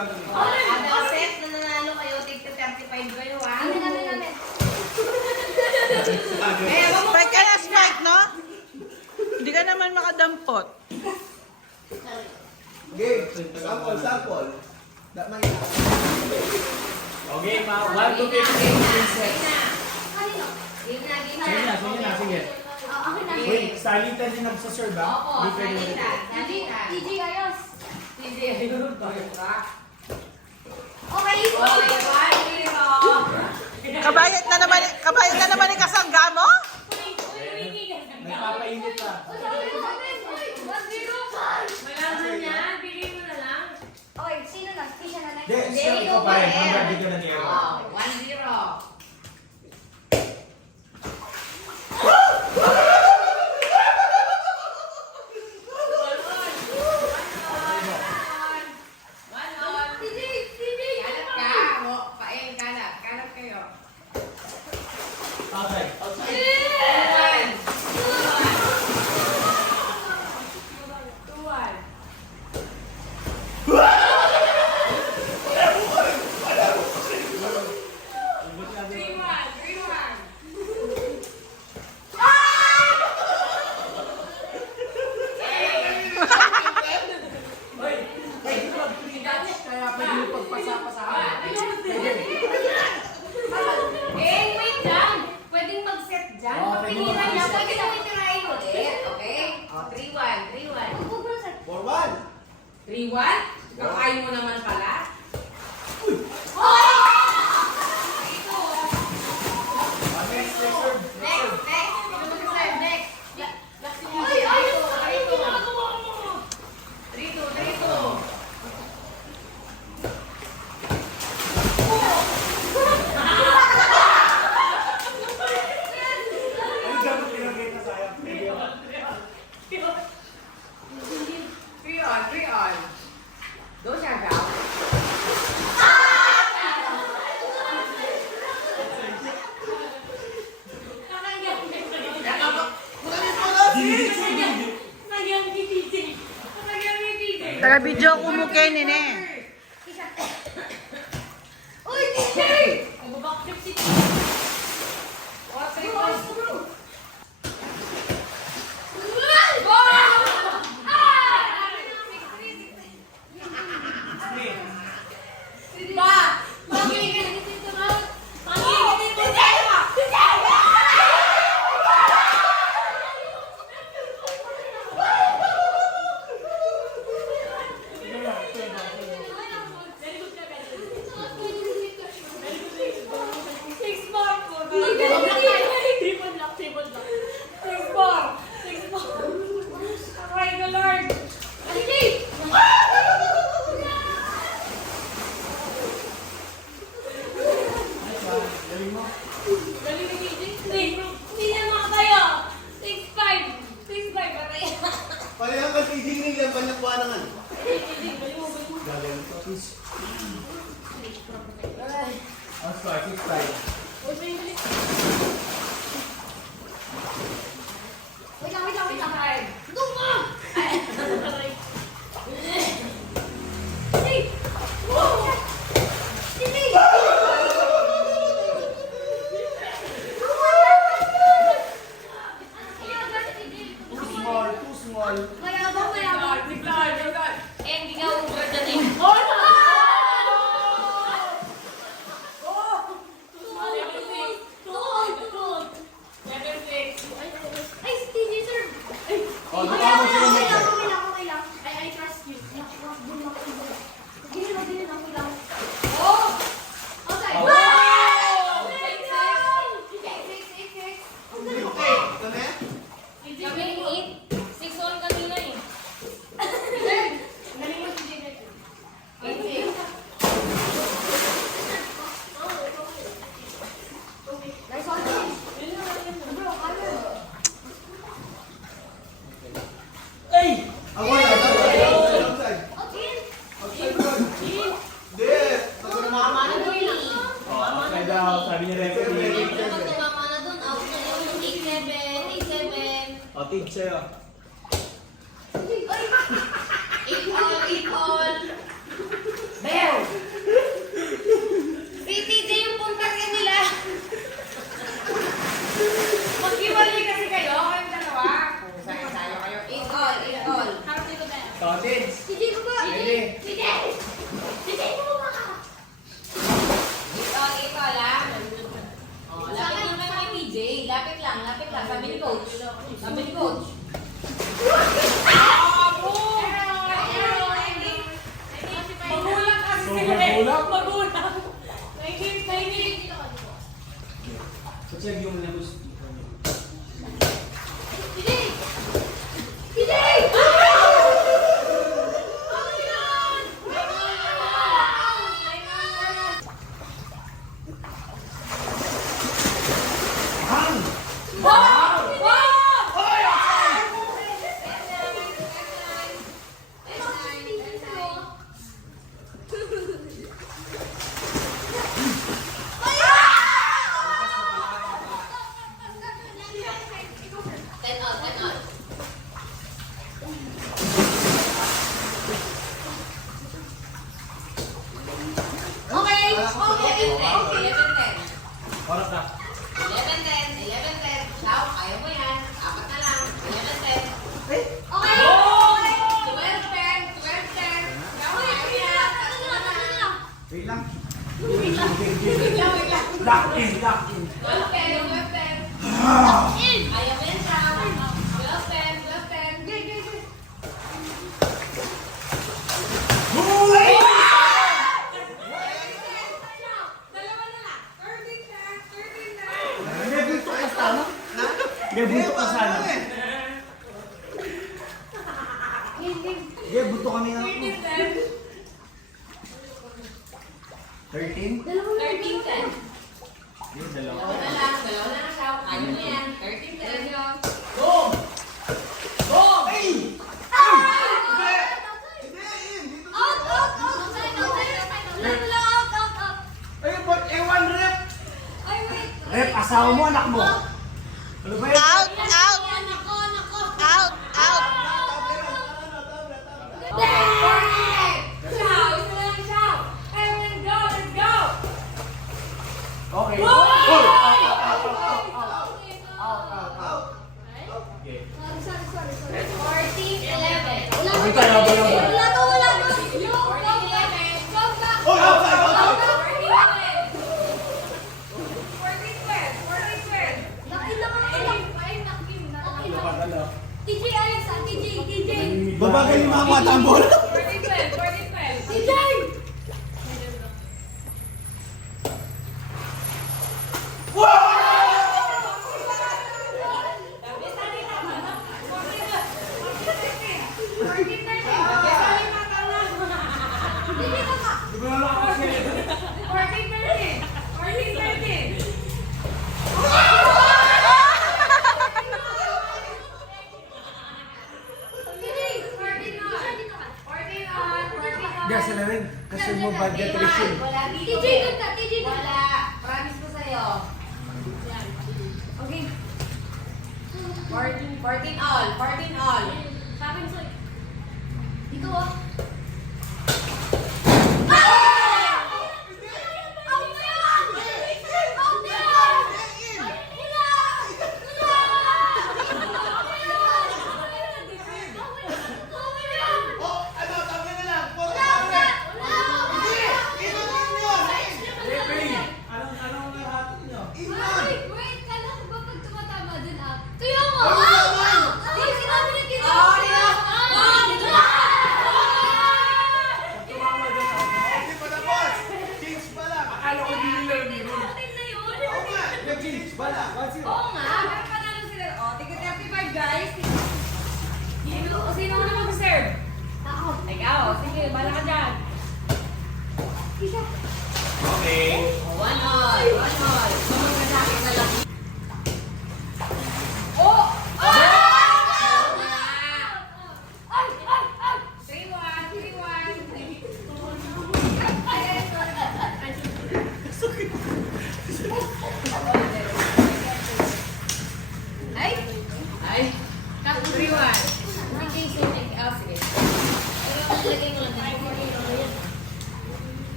Ada set na nanalo kayo, tig 35 kayo ha. Amin. Spike ka na, Spike, no? Hindi ka naman makadampot. Game. Sample. Damay na. Okay, ma. 1 to 15 set. Game na. Sige. Akin na. Wait, salitan din ako sa serve, ha? Opo, Hindi pwede ulit. salita. TJ, ayos. TJ, ayun. Bakit ka? Okay. Okay, 1-0. Kabayat na naman ni kasangga mo? Nagpapainit ka. Malaman niya, bigay mo na lang. Okay, sino na? Tisha na next. Yes. Hindi, ikaw pa pa rin. rin. Hanggang di ka na niya. Oh, 1-0. Outside. Kaya pwede mo pagpasa-pasahan. Wait lang. Pwedeng mag-set dyan. Oo, Pag pwede pinira niya, mag-set. pwede namin tirahin ulit. Okay? Oh, 3-1. 4-1. 3-1? Kakain mo naman pala. Next, serve. Next. Sino mag-serve? Next. Ay, ayos. 3-2. Ano dapat pinagay na sayang? Pwede ako. 3-on. Doon siya daw. Taga-video ko mo kayo, nene. Uy, TJ! Parehan ka titignan lang ba nakuha ng ano? Galing ko. I'll start. It's fine. Wait lang. Doon ka! TJ! TJ! Too small. Mayabang. Hindi ka uber dyan eh. Ay, si TJ, sir. Oh, Okay baka mo sila lang. mag-check. Okay lang. I trust you. Gini lang, okay lang. Outside. Oh. Wow! Okay. Ito na yan? Kami 8. 6-on kanina eh. Nice one, bro. Hey! Ako na. Outside. Okay. Outside doon. Hindi. Mama na doon eh. Outside daw. Sabi niya referee. Kapag tumama na doon, out na yun. 8-7. O, tig sa'yo. 8-all. Si TJ yung puntak yan nila. Maghiwalay kasi kayo, kayong dalawa. Sayo kayo. Ikol, ikol. Harap dito na yan. Sausage. TJ, baba! Ready? TJ! TJ, baba ka! Ikol, ikol ah. Oh, lapit naman kay TJ. Lapit lang. Sabi ni coach. Magulang kasi sila eh. Magulang. Nainip. Check yung labos. TJ! TJ! Oras na. 11-10. Ciao, kaya mo yan. Apat na lang. 11-10. Okay! 12-10. Ciao, kaya mo yan. Wait lang. Wait lang. Lock in. 12-10. Ayaw mo yan, Ciao. 12-10. Dalawa na lang. 13 na. Debito ka sana. Debito ka sana. Debito kami na. 13? 13-10. Yung dalawa. Dalawa na lang, Ciao. Kaya mo yan. 13-10. Boom! Boom! Ewan rep! Rep, asawa mo, anak mo. Ano ba yan? Out! Okay. Okay. Abay tayo, abay. Oh, outside, outside! TJ, ayos ah! TJ! Babagal yung mga matambol. TJ! Hindi, sila rin. Kasi mo budget restriction. Wala dito. TJ, ganda! TJ, ganda! Wala. Promise ko sa'yo. Okay. 14 all. Sa akin, sa'yo. Dito ah. Oh, ano, tabi na lang. Anong nahatin nyo? Wait, kala ko ba pag tumatama dun ah? Kaya mo! Ay, Ay, sinabi na Oh, yeah.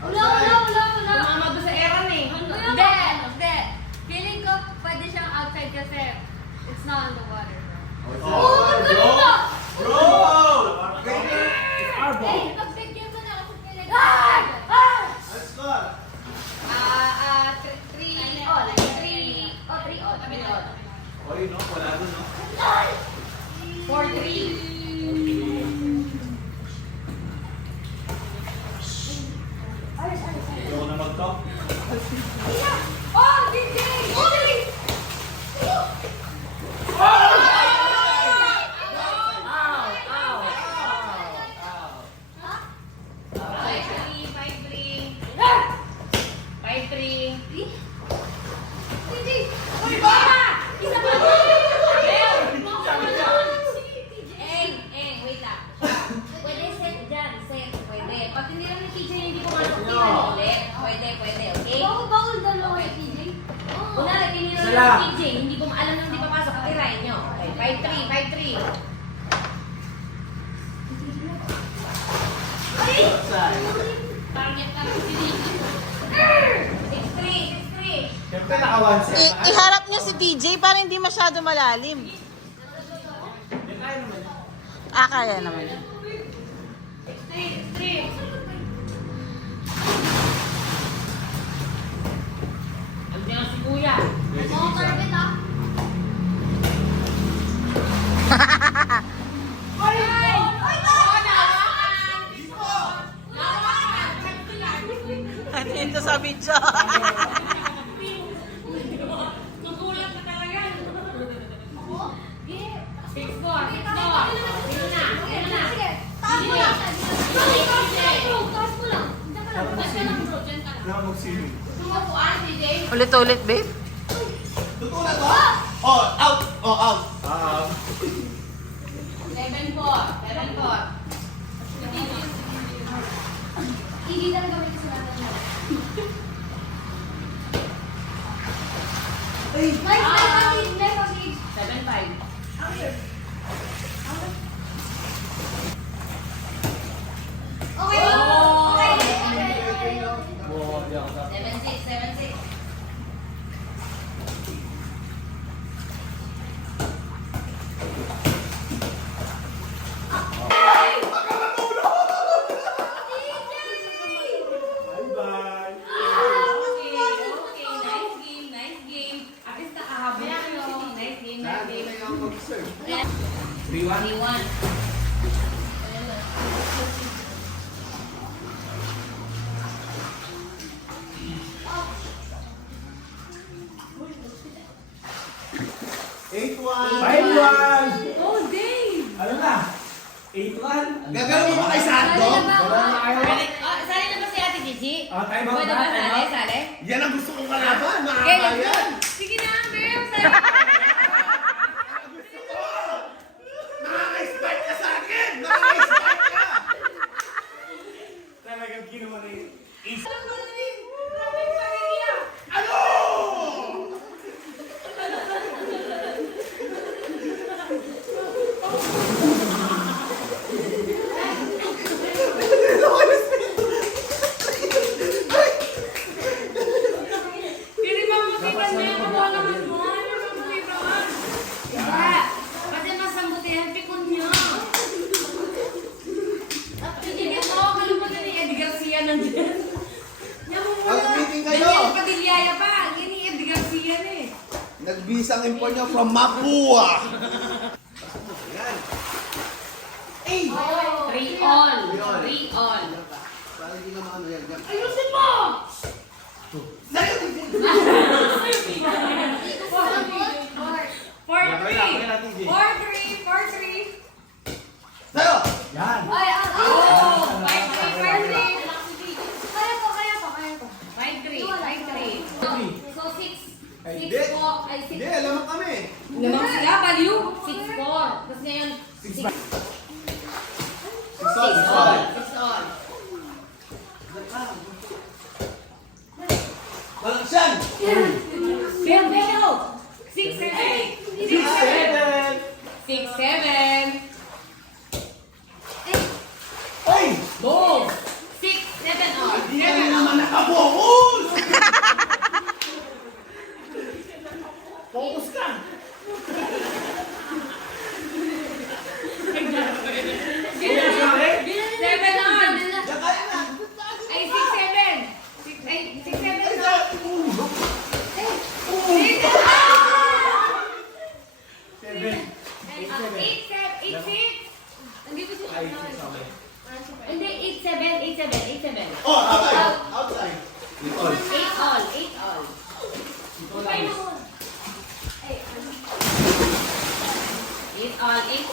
Tumama doon sa Eran eh. Hindi. Feeling ko pwede siyang outside kasi it's not on the water. Bro! It's our ball. Eh, pagbigyan mo na ako pinag- Let's go. 3 all. 3 all. Oy, no? Wala doon, no? 4-3. Ayoko na mag-talk. Oh, DJ! Pwede set dyan, set. Pwede. Pag hindi lang ni TJ hindi pumasok, tingnan ulit. Pwede, okay? Bawal dalawa si TJ. Kunwari, tinira Sala. lang ni TJ, hindi ko alam na hindi papasok, tirahin nyo. Okay, 5-3. Target ka si TJ. 6-3. Siyempre, naka-one set. Iharap niya si TJ para hindi masyado malalim. Kaya naman. 6-3. Andiyan si Kuya. Oo, target ah. Ano yun sa video? Susulat ka talaga. 6-4. Sige. Taas mo lang. Kailangan mag-swimming. Tumapuan, TJ. Ulit-ulit, babe. Totoo na to? Oh, out! Oh, out! 7-4. Hindi talaga may kasunatan mo. Nice passage. 7-5. Okay. Oh! Okay. Oo, di ako dapat. 7-6. Bye-bye. Okay. Nice game. At least nakahabol kayo. Nice game. Kailangan mag-serve. 3-1. Eight, one. 5-1. Oh, Dave! Ano na? 8-1. Gagalaw mo ba kay Sando? Wala na kayo. Sali na ba si Ate Gigi? Time out Pwede na. ba sali? Yan ang gusto kong kalaban. Okay, let's Makakaya. go. Sige na, Bea. Sali. Nakaka-spike ka sa akin! Nakaka-spike ka! Talagang kinuha na yung Ano? Hindi ba makita niya? Wala naman mo. Ano ba makita ka? Kasi masambutihan, pikon niya. Hindi mo, kalimutan ni Eddie Garcia nandiyan. Mag-meeting kayo. Daniel Padillaya pa. Yan ni Eddie Garcia na eh. Nagbisang import nyo from Mapua. Yan. 3 all. 3 all. Parang hindi naman ano yan. Ayusin mo! Sa'yo! 4-3. 4-3. Sa'yo! Yan. Oh! 5-3. Kaya to. 5-3. So 6. Hindi. 6-4. Ay, 6. Hindi, alam mo kami. Lamang sila, baliw. 6-4. Tapos ngayon, 6 all. Walang siyan! Bill, 6-7. 6-7. Ay! Go! 6-7 all. Hindi na Hindi, 8-7. Oh, outside. Outside. Nicole. 8 all. Eight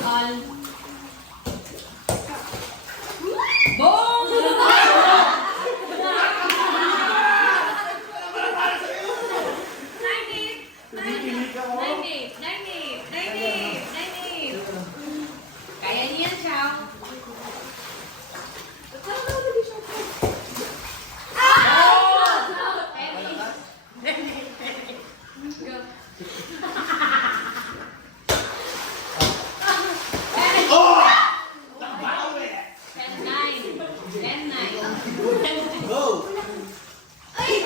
all. Boom! 90. Kaya niya siya. Oh! 10-9. Go!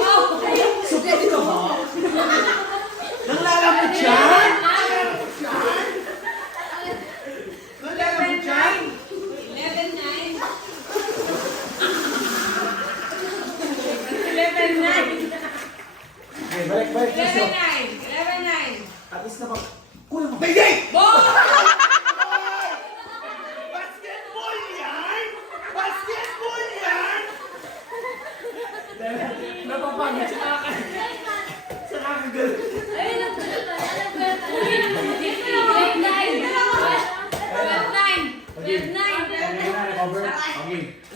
Oh! Sukat ka ba? Nanglalapit siya? Nanglalapit siya? 11-9. Okay, balik. 11-9. At least na ba? Kuya mo. Bigay! Boom! Basketball yan! Basketball yan! Napapagod siya akin. Sa akin galing. Ay, nagpapalala. 12-9.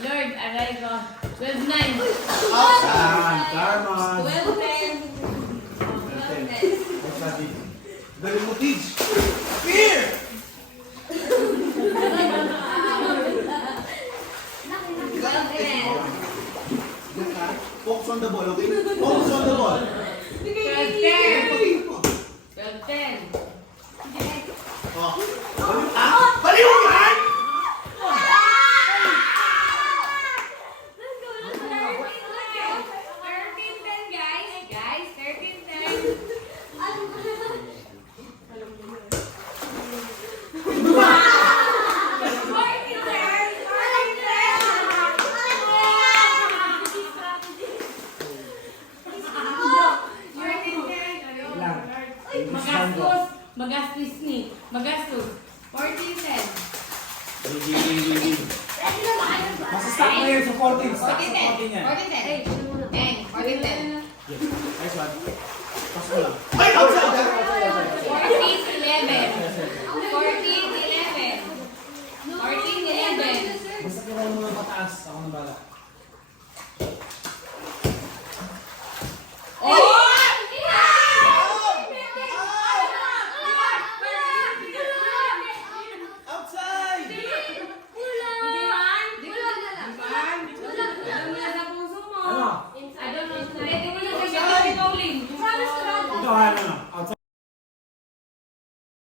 Lord, aray ko. 12-9. Karma. 12-10. Dali mo, Tids. Appear! Focus on the ball, okay? Focus on the ball. 12-10. Oh. Baliw yan! Guys, 13-10. Magastos. 14-10. Masastop na yun sa 14. Stop sa 14 yan. 14-10. Nice one. Pass mo lang. Ay, outside! 14-11. Basta kailangan mo ng mataas. Ako na bala.